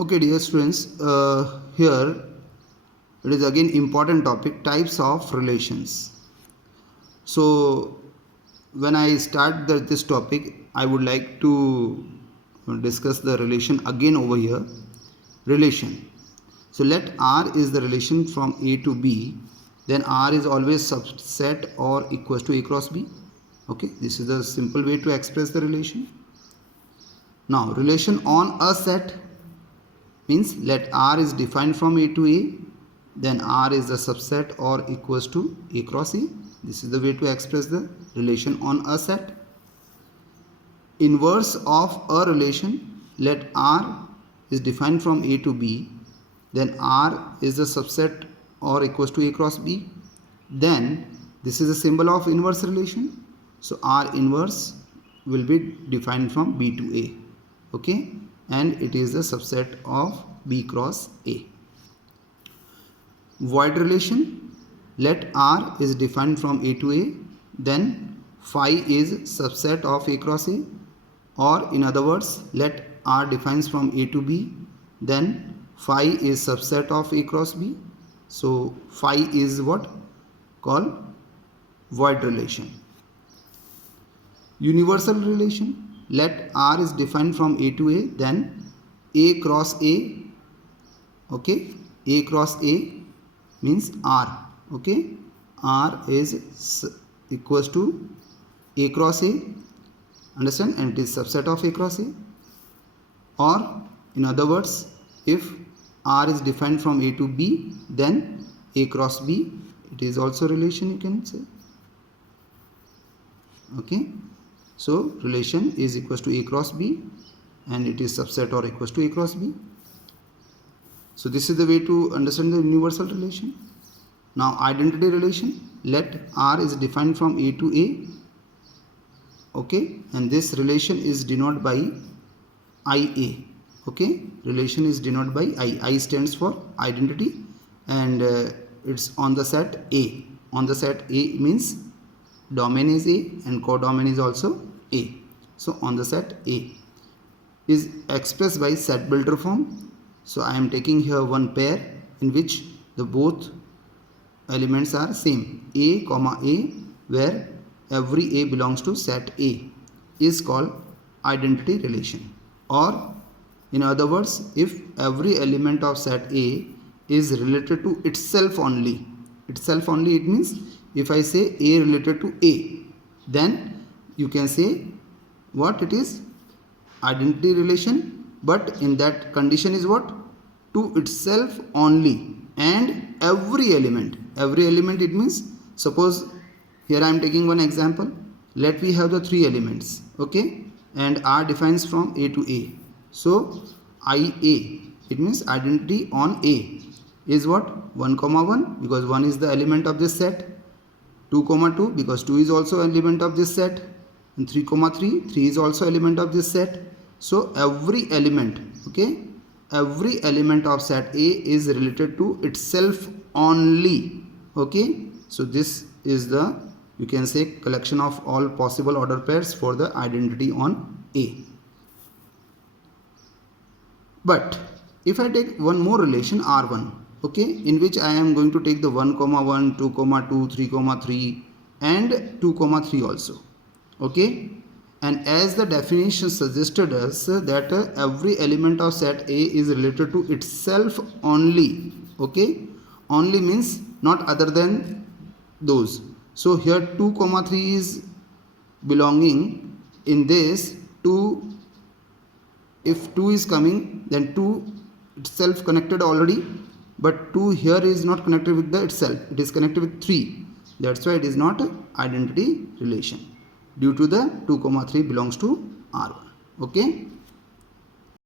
Okay, dear students, here it is again important topic, types of relations. So when I start this topic, I would like to discuss the relation again over here. Relation. So let R is the relation from A to B, then R is always subset or equals to A cross B. Okay, this is the simple way to express the relation. Now relation on a set means let R is defined from A to A, then R is a subset or equals to A cross A. This is the way to express the relation on a set. Inverse of a relation, let R is defined from A to B, then R is a subset or equals to A cross B. Then this is a symbol of inverse relation. So R inverse will be defined from B to A. Okay, and it is a subset of B cross A. Void relation, let R is defined from A to A, then phi is subset of A cross A, or in other words, let R defines from A to B, then phi is subset of A cross B. So phi is what? Called void relation. Universal relation, let R is defined from A to A, then A cross A. Okay, A cross A means R. Okay, R is equals to A cross A, understand, and it is subset of A cross A. Or in other words, if R is defined from A to B, then A cross B, it is also relation, you can say. Okay, so relation is equals to A cross B and it is subset or equals to A cross B. So this is the way to understand the universal relation. Now identity relation, let R is defined from A to A. Okay, and this relation is denoted by IA. Okay, relation is denoted by I. I stands for identity and it's on the set A. On the set A means domain is A and codomain is also A. So on the set A is expressed by set builder form. So I am taking here one pair in which the both elements are same, A comma A, where every A belongs to set A, is called identity relation. Or in other words, if every element of set A is related to itself only, it means if I say A related to A, then you can say what it is, identity relation, but in that condition is what? To itself only and every element it means, suppose here I am taking one example, let we have the three elements, okay, and R defines from A to A. So IA, it means identity on A is what? 1 comma 1 because 1 is the element of this set, 2 comma 2 because 2 is also element of this set, and 3 comma 3 is also element of this set. So every element, okay, every element of set A is related to itself only. Okay, so this is the, you can say, collection of all possible order pairs for the identity on A. But if I take one more relation R1, okay, in which I am going to take the 1 comma 1, 2 comma 2, 3 comma 3 and 2 comma 3 also. Okay, and as the definition suggested us that every element of set A is related to itself only. Okay, only means not other than those. So here 2 comma 3 is belonging in this 2. If 2 is coming, then 2 itself connected already, but 2 here is not connected with the itself, it is connected with 3. That's why it is not identity relation, due to the 2 comma 3 belongs to R1. Okay.